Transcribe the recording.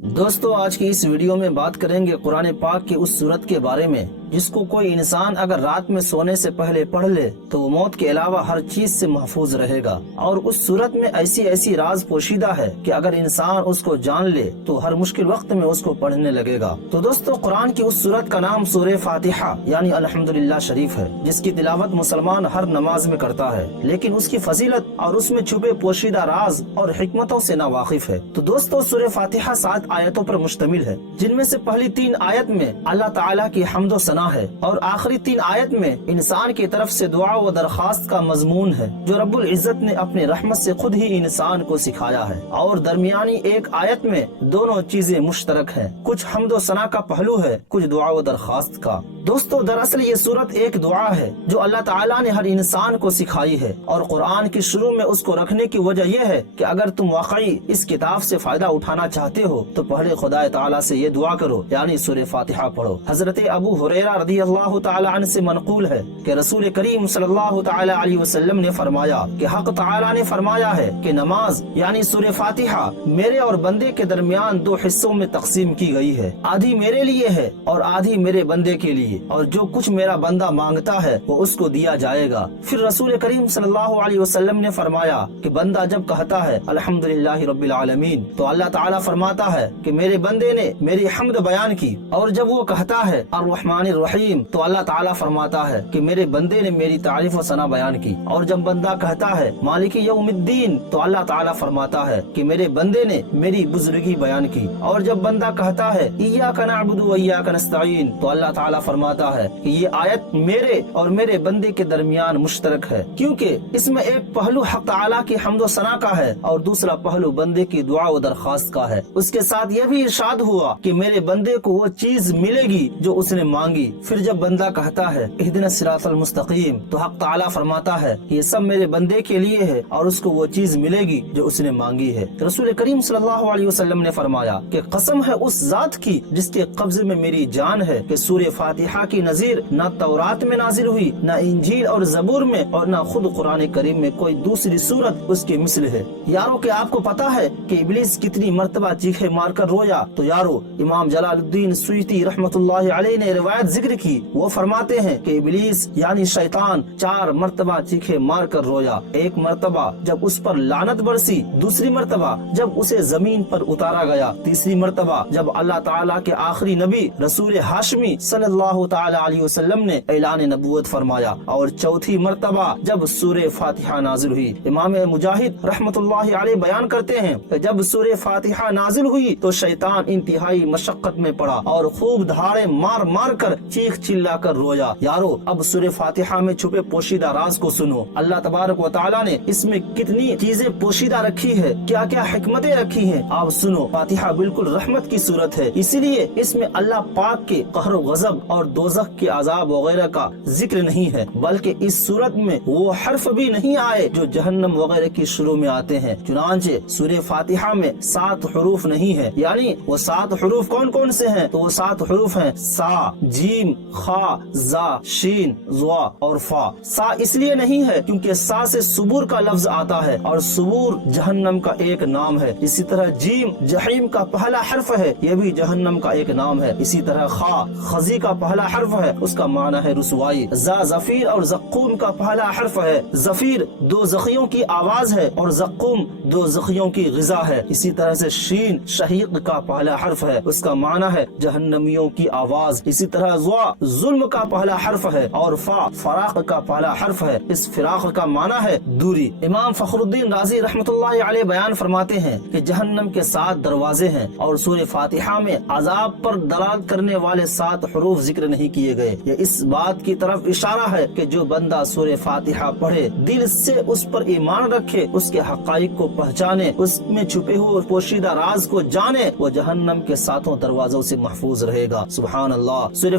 دوستو آج کی اس ویڈیو میں بات کریں گے قرآن پاک کی اس سورت کے بارے میں جس کو کوئی انسان اگر رات میں سونے سے پہلے پڑھ لے تو وہ موت کے علاوہ ہر چیز سے محفوظ رہے گا، اور اس سورت میں ایسی راز پوشیدہ ہے کہ اگر انسان اس کو جان لے تو ہر مشکل وقت میں اس کو پڑھنے لگے گا۔ تو دوستو قرآن کی اس سورت کا نام سورہ فاتحہ یعنی الحمدللہ شریف ہے، جس کی تلاوت مسلمان ہر نماز میں کرتا ہے، لیکن اس کی فضیلت اور اس میں چھپے پوشیدہ راز اور حکمتوں سے ناواقف ہے۔ تو دوستو سورہ فاتحہ 7 آیتوں پر مشتمل ہے، جن میں سے پہلی 3 آیت میں اللہ تعالیٰ کی حمد و ثنا ہے، اور آخری 3 آیت میں انسان کی طرف سے دعا و درخواست کا مضمون ہے جو رب العزت نے اپنی رحمت سے خود ہی انسان کو سکھایا ہے، اور درمیانی ایک آیت میں دونوں چیزیں مشترک ہیں، کچھ حمد و ثنا کا پہلو ہے، کچھ دعا و درخواست کا۔ دوستو دراصل یہ سورت ایک دعا ہے جو اللہ تعالیٰ نے ہر انسان کو سکھائی ہے، اور قرآن کی شروع میں اس کو رکھنے کی وجہ یہ ہے کہ اگر تم واقعی اس کتاب سے فائدہ اٹھانا چاہتے ہو تو پہلے خدا تعالیٰ سے یہ دعا کرو یعنی سورہ فاتحہ پڑھو۔ حضرت ابو ہریرہ رضی اللہ تعالیٰ عنہ سے منقول ہے کہ رسول کریم صلی اللہ تعالیٰ علیہ وسلم نے فرمایا کہ حق تعالیٰ نے فرمایا ہے کہ نماز یعنی سورہ فاتحہ میرے اور بندے کے درمیان 2 حصوں میں تقسیم کی گئی ہے، آدھی میرے لیے ہے اور آدھی میرے بندے کے لیے، اور جو کچھ میرا بندہ مانگتا ہے وہ اس کو دیا جائے گا۔ پھر رسول کریم صلی اللہ علیہ وسلم نے فرمایا کہ بندہ جب کہتا ہے الحمدللہ رب العالمین تو اللہ تعالیٰ فرماتا ہے کہ میرے بندے نے میری حمد بیان کی، اور جب وہ کہتا ہے الرحمن الرحیم تو اللہ تعالیٰ فرماتا ہے کہ میرے بندے نے میری تعریف و ثنا بیان کی، اور جب بندہ کہتا ہے مالک یوم الدین تو اللہ تعالیٰ فرماتا ہے کہ میرے بندے نے میری بزرگی بیان کی، اور جب بندہ کہتا ہے ایاک نعبد و ایاک نستعین تو اللہ تعالیٰ فرماتا ہے کہ یہ آیت میرے اور میرے بندے کے درمیان مشترک ہے، کیونکہ اس میں ایک پہلو حق تعالیٰ کی حمد و ثنا کا ہے اور دوسرا پہلو بندے کی دعا و درخواست کا ہے۔ اس کے ساتھ یہ بھی ارشاد ہوا کہ میرے بندے کو وہ چیز ملے گی جو اس نے مانگی۔ پھر جب بندہ کہتا ہے اہدنا الصراط المستقیم تو حق تعالیٰ فرماتا ہے کہ یہ سب میرے بندے کے لیے ہے اور اس کو وہ چیز ملے گی جو اس نے مانگی ہے۔ رسول کریم صلی اللہ علیہ وسلم نے فرمایا کہ قسم ہے اس ذات کی جس کے قبضے میں میری جان ہے کہ سورہ فاتحہ کی نظیر نہ تورات میں نازل ہوئی، نہ انجیل اور زبور میں، اور نہ خود قرآن کریم میں کوئی دوسری سورت اس کے مثل ہے۔ یارو کہ آپ کو پتا ہے کہ ابلیس کتنی مرتبہ چیخے مار کر رویا؟ تو یارو امام جلال الدین سیوطی رحمۃ اللہ علیہ نے روایت ذکر کی، وہ فرماتے ہیں کہ ابلیس یعنی شیطان 4 مرتبہ چیخے مار کر رویا، ایک مرتبہ جب اس پر لعنت برسی، دوسری مرتبہ جب اسے زمین پر اتارا گیا، تیسری مرتبہ جب اللہ تعالیٰ کے آخری نبی رسول ہاشمی صلی اللہ تعالی علیہ وسلم نے اعلان نبوت فرمایا، اور چوتھی مرتبہ جب سورہ فاتحہ نازل ہوئی۔ امام مجاہد رحمۃ اللہ علیہ بیان کرتے ہیں کہ جب سورہ فاتحہ نازل ہوئی تو شیطان انتہائی مشقت میں پڑا اور خوب دھاڑے مار مار کر چیخ چلا کر رویا۔ یارو اب سورہ فاتحہ میں چھپے پوشیدہ راز کو سنو، اللہ تبارک و تعالیٰ نے اس میں کتنی چیزیں پوشیدہ رکھی ہے، کیا کیا حکمتیں رکھی ہیں، آپ سنو۔ فاتحہ بالکل رحمت کی صورت ہے، اسی لیے اس میں اللہ پاک کے قہر و غضب اور دوزخ کے عذاب وغیرہ کا ذکر نہیں ہے، بلکہ اس صورت میں وہ حرف بھی نہیں آئے جو جہنم وغیرہ کی شروع میں آتے ہیں۔ چنانچہ سورہ فاتحہ میں 7 حروف نہیں ہے، یعنی وہ 7 حروف کون کون سے ہیں؟ تو وہ 7 حروف ہیں سا، جیم، خا، زا، شین، زوا اور فا۔ سا اس لیے نہیں ہے کیونکہ سا سے صبور کا لفظ آتا ہے، اور صبور جہنم کا ایک نام ہے۔ اسی طرح جیم جہیم کا پہلا حرف ہے، یہ بھی جہنم کا ایک نام ہے۔ اسی طرح خا خزی کا پہلا حرف ہے، اس کا معنی ہے رسوائی۔ زا زفیر اور زقوم کا پہلا حرف ہے، زفیر 2 زخیوں کی آواز ہے اور زقوم 2 زخیوں کی غذا ہے۔ اسی طرح سے شین شہیق کا پہلا حرف ہے، اس کا معنی ہے جہنمیوں کی آواز۔ اسی طرح زوا ظلم کا پہلا حرف ہے، اور فا فراق کا پہلا حرف ہے، اس فراق کا معنی ہے دوری۔ امام فخر الدین رازی رحمۃ اللہ علیہ بیان فرماتے ہیں کہ جہنم کے 7 دروازے ہیں، اور سورہ فاتحہ میں عذاب پر دلالت کرنے والے 7 حروف ذکر نہیں کیے گئے۔ یہ اس بات کی طرف اشارہ ہے کہ جو بندہ سورہ فاتحہ پڑھے، دل سے اس پر ایمان رکھے، اس کے حقائق کو پہچانے، اس میں چھپے ہوئے پوشیدہ راز کو جانے، وہ جہنم کے 7 دروازوں سے محفوظ رہے گا۔ سبحان اللہ۔ سورہ